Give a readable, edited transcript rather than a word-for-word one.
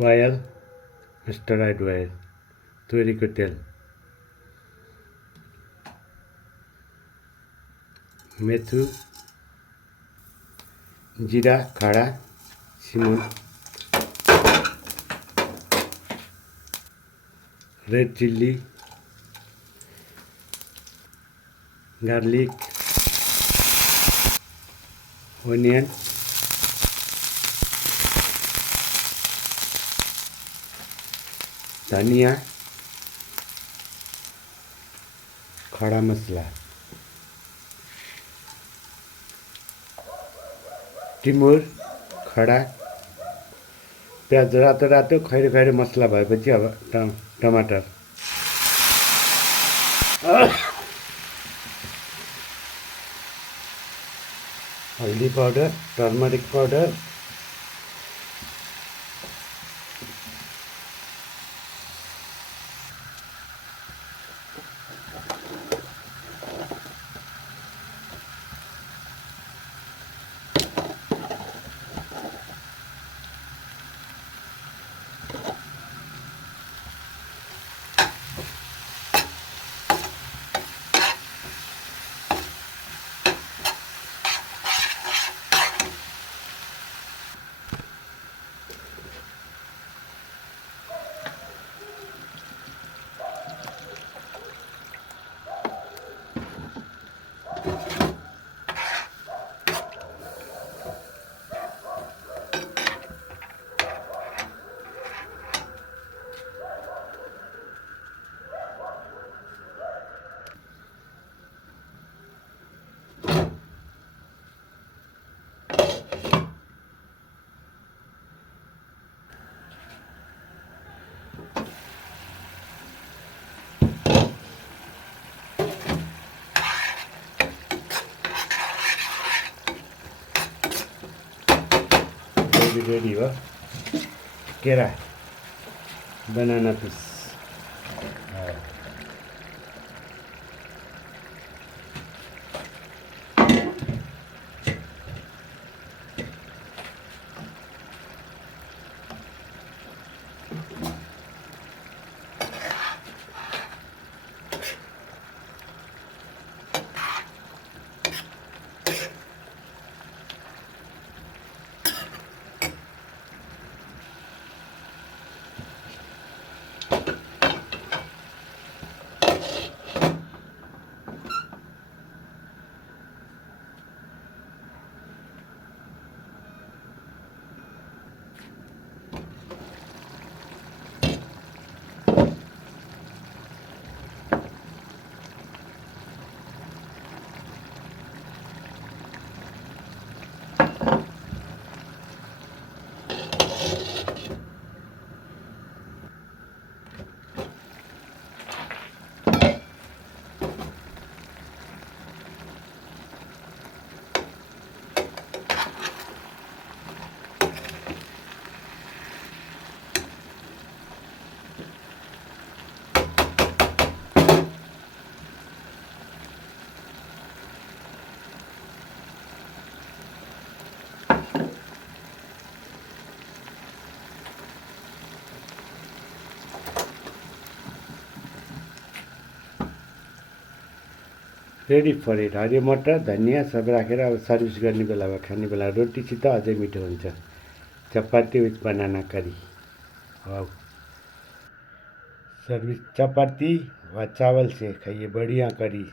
Oil, स्टराइड oil, तोरीको तेल, मेथु, जीरा खडा, सिमन, रेड चिल्ली, गार्लिक, ओनियन, धनिया, खडा मसला, टिमुर खडा, प्याज रातो रातो खैरो खैरो मसला भएपछि अब टमाटर, हल्दी पाउडर, टर्मरिक पाउडर, रेडी हो केरा बनाना पिस रेडी फर इट। हरियो मटर धनिया सब राखेर अब सर्भिस गर्ने बेलामा खाने बेला रोटीसित अझै मिठो हुन्छ। चपाती विथ बनाना करी। वाउ, सर्विस चपाती व चावल से खाइए, बढ़िया करी।